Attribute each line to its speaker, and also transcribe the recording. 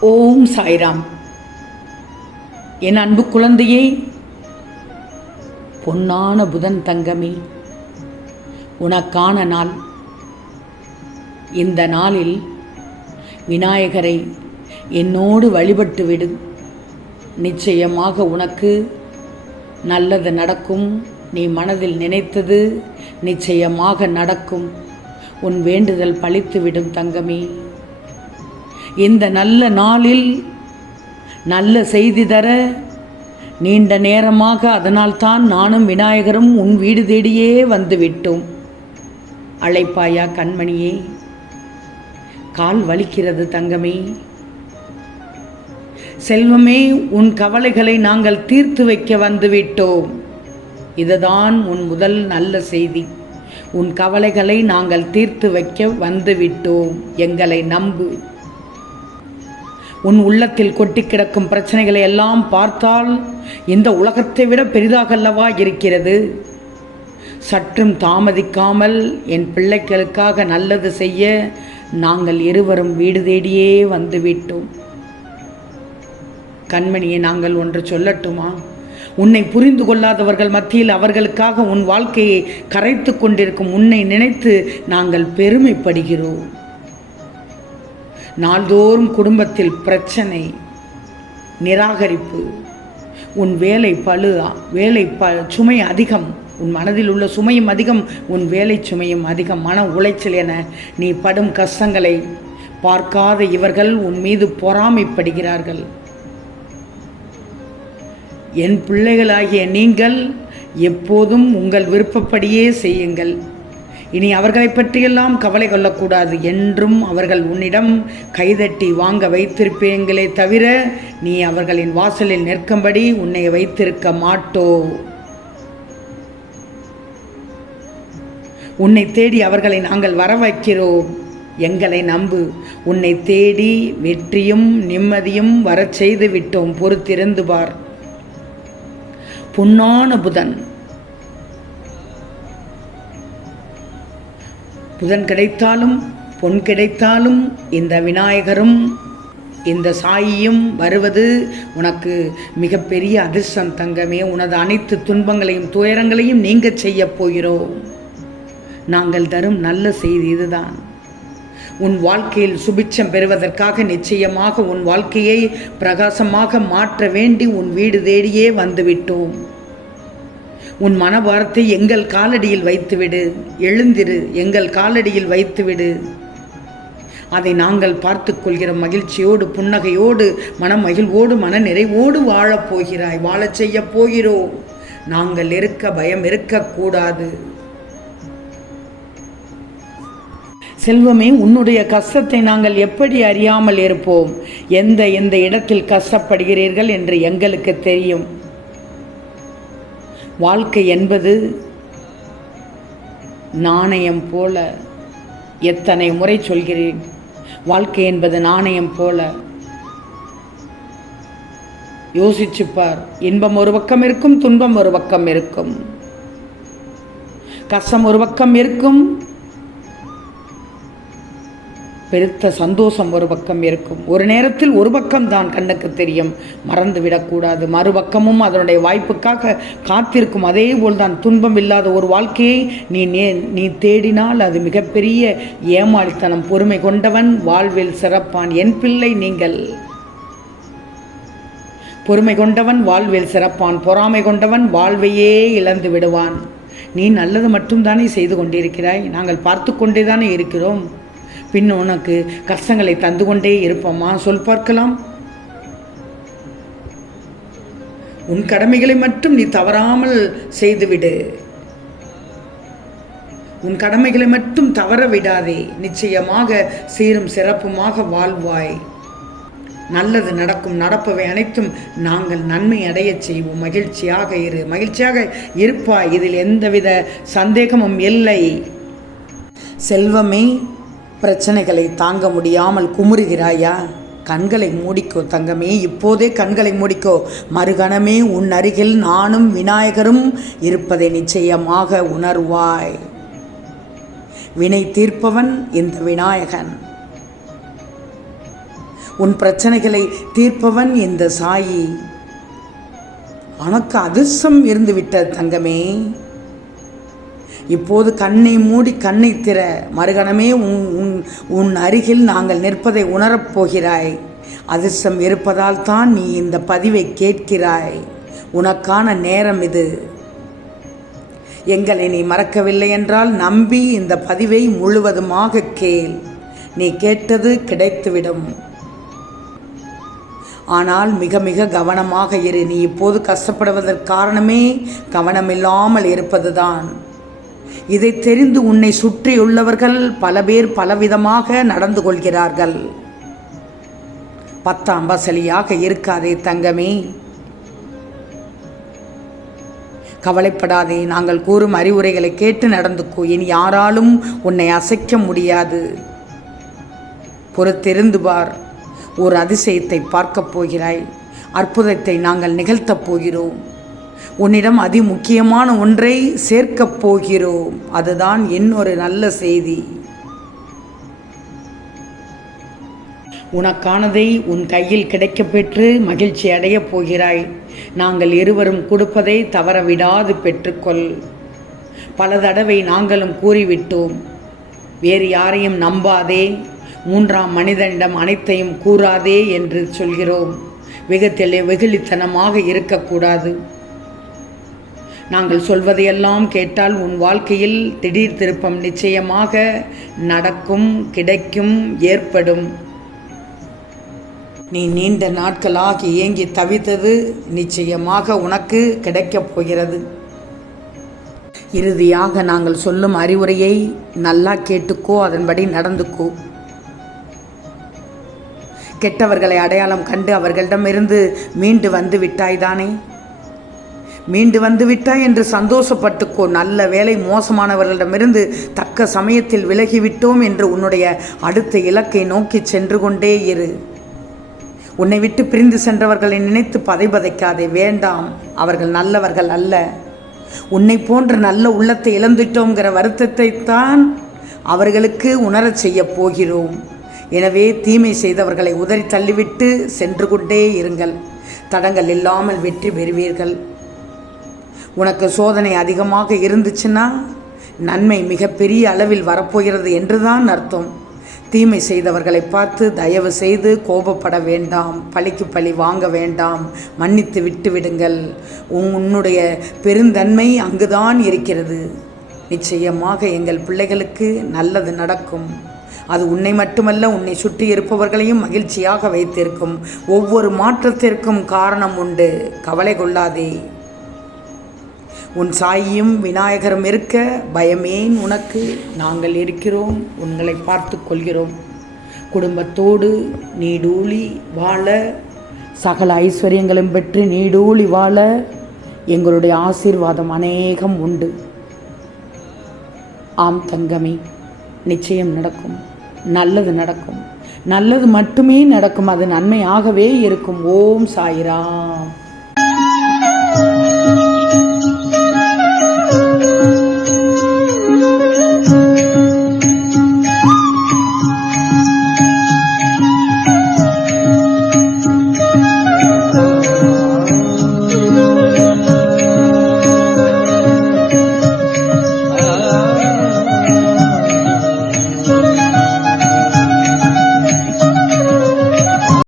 Speaker 1: ஓம் சாய்ராம். என் அன்பு குழந்தையே பொன்னான புதன் தங்கமே உனக்கான நாள். இந்த நாளில் விநாயகரை என்னோடு வழிபட்டு விடு நிச்சயமாக உனக்கு நல்லது நடக்கும். நீ மனதில் நினைத்தது நிச்சயமாக நடக்கும். உன் வேண்டுதல் பழித்துவிடும் தங்கமே. இந்த நல்ல நாளில் நல்ல செய்தி தர நீண்ட நேரமாக அதனால்தான் நானும் விநாயகரும் உன் வீடு தேடியே வந்துவிட்டோம். அழைப்பாயா கண்மணியே? கால் வலிக்கிறது தங்கமே. செல்வமே உன் கவலைகளை நாங்கள் தீர்த்து வைக்க வந்துவிட்டோம். இதுதான் உன் முதல் நல்ல செய்தி. உன் கவலைகளை நாங்கள் தீர்த்து வைக்க வந்துவிட்டோம். எங்களை நம்பு. உன் உள்ளத்தில் கொட்டி கிடக்கும் பிரச்சனைகளை எல்லாம் பார்த்தால் இந்த உலகத்தை விட பெரிதாக அல்லவா இருக்கிறது? சற்றும் தாமதிக்காமல் என் பிள்ளைகளுக்காக நல்லது செய்ய நாங்கள் இருவரும் வீடு தேடியே வந்துவிட்டோம். கண்மணியை நாங்கள் ஒன்று சொல்லட்டுமா? உன்னை புரிந்து கொள்ளாதவர்கள் மத்தியில் அவர்களுக்காக உன் வாழ்க்கையை கரைத்து கொண்டிருக்கும் உன்னை நினைத்து நாங்கள் பெருமைப்படுகிறோம். நாள்தோறும் குடும்பத்தில் பிரச்சனை நிராகரிப்பு உன் வேலை பழு வேலை ப சுமை அதிகம் உன் மனதில் உள்ள சுமையும் அதிகம் உன் வேலை சுமையும் அதிகம் மன உளைச்சல் என நீ படும் கஷ்டங்களை பார்க்காத இவர்கள் உன் மீது பொறாமைப்படுகிறார்கள். என் பிள்ளைகளாகிய நீங்கள் எப்போதும் உங்கள் விருப்பப்படியே செய்யுங்கள். இனி அவர்களை பற்றியெல்லாம் கவலை கொள்ளக்கூடாது என்றும் அவர்கள் உன்னிடம் கைதட்டி வாங்க வைத்திருப்பீங்களே தவிர நீ அவர்களின் வாசலில் நிற்கும்படி உன்னை வைத்திருக்க மாட்டோ. உன்னை தேடி அவர்களை நாங்கள் வர வைக்கிறோம் எங்களை நம்பு. உன்னை தேடி வெற்றியும் நிம்மதியும் வரச் செய்து விட்டோம் பொறுத்திருந்து பார். புண்ணான புதன். புதன் கிடைத்தாலும் பொன் கிடைத்தாலும் இந்த விநாயகரும் இந்த சாயியும் வருவது உனக்கு மிகப்பெரிய அதிர்ஷ்டம் தங்கமே. உனது அனைத்து துன்பங்களையும் துயரங்களையும் நீங்க செய்ய போகிறோம். நாங்கள் தரும் நல்ல செய்தி இதுதான். உன் வாழ்க்கையில் சுபிட்சம் பெறுவதற்காக நிச்சயமாக உன் வாழ்க்கையை பிரகாசமாக மாற்ற வேண்டி உன் வீடு தேடியே வந்துவிட்டோம். உன் மனபாரத்தை எங்கள் காலடியில் வைத்துவிடு. எழுந்திரு எங்கள் காலடியில் வைத்துவிடு. அதை நாங்கள் பார்த்து கொள்கிற மகிழ்ச்சியோடு புன்னகையோடு மன மகிழ்வோடு மன நிறைவோடு வாழப் போகிறாய். வாழச் செய்ய போகிறோம் நாங்கள் இருக்க பயம் இருக்கக்கூடாது செல்வமே உன்னுடைய கஷ்டத்தை நாங்கள் எப்படி அறியாமல் இருப்போம்? எந்த எந்த இடத்தில் கஷ்டப்படுகிறீர்கள் என்று எங்களுக்கு தெரியும். வாழ்க்கை என்பது நாணயம் போல எத்தனை முறை சொல்கிறேன். வாழ்க்கை என்பது நாணயம் போல. யோசிச்சுப்பார் இன்பம் ஒரு பக்கம் இருக்கும் துன்பம் ஒரு பக்கம் இருக்கும். கஷ்டம் ஒரு பக்கம் இருக்கும் பெருத்த சந்தோஷம் ஒரு பக்கம் இருக்கும். ஒரு நேரத்தில் ஒரு பக்கம் தான் கண்ணுக்கு தெரியும். மறந்து விடக்கூடாது. மறுபக்கமும் அதனுடைய வாய்ப்புக்காக காத்திருக்கும். அதே போல்தான் துன்பம் இல்லாத ஒரு வாழ்க்கையை நீ நே நீ தேடினால் அது மிகப்பெரிய ஏமாளித்தனம். பொறுமை கொண்டவன் வாழ்வில் சிறப்பான். என் பிள்ளை நீங்கள். பொறுமை கொண்டவன் வாழ்வில் சிறப்பான். பொறாமை கொண்டவன் வாழ்வையே இழந்து விடுவான். நீ நல்லது மட்டும்தானே செய்து கொண்டிருக்கிறாய். நாங்கள் பார்த்து கொண்டே தானே இருக்கிறோம். பின் உனக்கு கஷ்டங்களை தந்து கொண்டே இருப்போமா? சொல் பார்க்கலாம். உன் கடமைகளை மட்டும் நீ தவறாமல் செய்துவிடு. உன் கடமைகளை மட்டும் தவற விடாதே நிச்சயமாக சீரும் சிறப்புமாக வாழ்வாய். நல்லது நடக்கும் நடப்பவை அனைத்தும் நாங்கள் நன்மை அடையச் செய்வோம். மகிழ்ச்சியாக இரு. மகிழ்ச்சியாக இருப்பாய். இதில் எந்தவித சந்தேகமும் இல்லை. செல்வமே பிரச்சனைகளை தாங்க முடியாமல் குமுறுகிறாயா? கண்களை மூடிக்கோ தங்கமே இப்போதே கண்களை மூடிக்கோ. மறுகணமே உன் அருகில் நானும் விநாயகரும் இருப்பதை நிச்சயமாக உணர்வாய். வினை தீர்ப்பவன் இந்த விநாயகன். உன் பிரச்சனைகளை தீர்ப்பவன் இந்த சாயி. உனக்கு அதிர்ஷ்டம் இருந்துவிட்டது தங்கமே. இப்போது கண்ணை மூடி கண்ணை திற மறுகணமே உன் உன் உன் அருகில் நாங்கள் நிற்பதை உணரப் போகிறாய். அதிர்ஷ்டம் இருப்பதால் தான் நீ இந்த பதிவை கேட்கிறாய். உனக்கான நேரம் இது. எங்களை நீ மறக்கவில்லை என்றால் நம்பி இந்த பதிவை முழுவதுமாக கேள். நீ கேட்டது கிடைத்துவிடும். ஆனால் மிக மிக கவனமாக இரு. நீ இப்போது கஷ்டப்படுவதற்கு காரணமே கவனமில்லாமல் இருப்பதுதான். இதை தெரிந்து உன்னை சுற்றியுள்ளவர்கள் பல பேர் பலவிதமாக நடந்து கொள்கிறார்கள். பத்தாம் வசலியாக இருக்காதே தங்கமே. கவலைப்படாதே நாங்கள் கூறும் அறிவுரைகளை கேட்டு நடந்துக்கோ. இனி யாராலும் உன்னை அசைக்க முடியாது. பொறுத்திருந்து பார் ஒரு அதிசயத்தை பார்க்கப் போகிறாய். அற்புதத்தை நாங்கள் நிகழ்த்தப் போகிறோம். உன்னிடம் அதி முக்கியமான ஒன்றை சேர்க்கப் போகிறோம். அதுதான் இன்னொரு நல்ல செய்தி. உனக்கானதை உன் கையில் கிடைக்கப்பெற்று மகிழ்ச்சி அடையப் போகிறாய். நாங்கள் இருவரும் கொடுப்பதை தவற விடாது பெற்றுக்கொள். பல தடவை நாங்களும் கூறிவிட்டோம். வேறு யாரையும் நம்பாதே. மூன்றாம் மனிதனிடம் அனைத்தையும் கூறாதே என்று சொல்கிறோம். வெகுத்தெளி வெகுளித்தனமாக இருக்கக்கூடாது. நாங்கள் சொல்வதையெல்லாம் கேட்டால் உன் வாழ்க்கையில் திடீர் திருப்பம் நிச்சயமாக நடக்கும் கிடைக்கும் ஏற்படும். நீ நீண்ட நாட்களாக இயங்கி தவித்தது நிச்சயமாக உனக்கு கிடைக்கப் போகிறது. இறுதியாக நாங்கள் சொல்லும் அறிவுரையை நல்லா கேட்டுக்கோ அதன்படி நடந்துக்கோ. கெட்டவர்களை அடையாளம் கண்டு அவர்களிடமிருந்து மீண்டு வந்து விட்டாய்தானே மீண்டு வந்து விட்டாய் என்று சந்தோஷப்பட்டுக்கோ. நல்ல வேலை மோசமானவர்களிடமிருந்து தக்க சமயத்தில் விலகிவிட்டோம் என்று உன்னுடைய அடுத்த இலக்கை நோக்கி சென்று கொண்டே இரு. உன்னை விட்டு பிரிந்து சென்றவர்களை நினைத்து பதைபதைக்காதே. வேண்டாம் அவர்கள் நல்லவர்கள் அல்ல. உன்னை போன்ற நல்ல உள்ளத்தை இழந்துட்டோங்கிற வருத்தத்தை தான் அவர்களுக்கு உணரச் செய்ய போகிறோம். எனவே தீமை செய்தவர்களை உதறி தள்ளிவிட்டு சென்று கொண்டே இருங்கள். தடங்கள் இல்லாமல் வெற்றி பெறுவீர்கள். உனக்கு சோதனை அதிகமாக இருந்துச்சுன்னா நன்மை மிகப்பெரிய அளவில் வரப்போகிறது என்றுதான் அர்த்தம். தீமை செய்தவர்களை பார்த்து தயவு செய்து கோபப்பட வேண்டாம் பழிக்கு பழி வாங்க வேண்டாம் மன்னித்து விட்டு விடுங்கள். உன்னுடைய பெருந்தன்மை அங்குதான் இருக்கிறது. நிச்சயமாக எங்கள் பிள்ளைகளுக்கு நல்லது நடக்கும். அது உன்னை மட்டுமல்ல உன்னை சுற்றி இருப்பவர்களையும் மகிழ்ச்சியாக வைத்திருக்கும். ஒவ்வொரு மாற்றத்திற்கும் காரணம் உண்டு. கவலை கொள்ளாதே. உன் சாயியும் விநாயகரும் இருக்க பயமேன் உனக்கு. நாங்கள் இருக்கிறோம் உங்களை பார்த்து கொள்கிறோம். குடும்பத்தோடு நீடூழி வாழ சகல ஐஸ்வர்யங்களும் பெற்று நீடூழி வாழ எங்களுடைய ஆசீர்வாதம் அநேகம் உண்டு. ஆம் தங்கமே நிச்சயம் நடக்கும். நல்லது நடக்கும். நல்லது மட்டுமே நடக்கும். அது நன்மையாகவே இருக்கும். ஓம் சாயிராம்.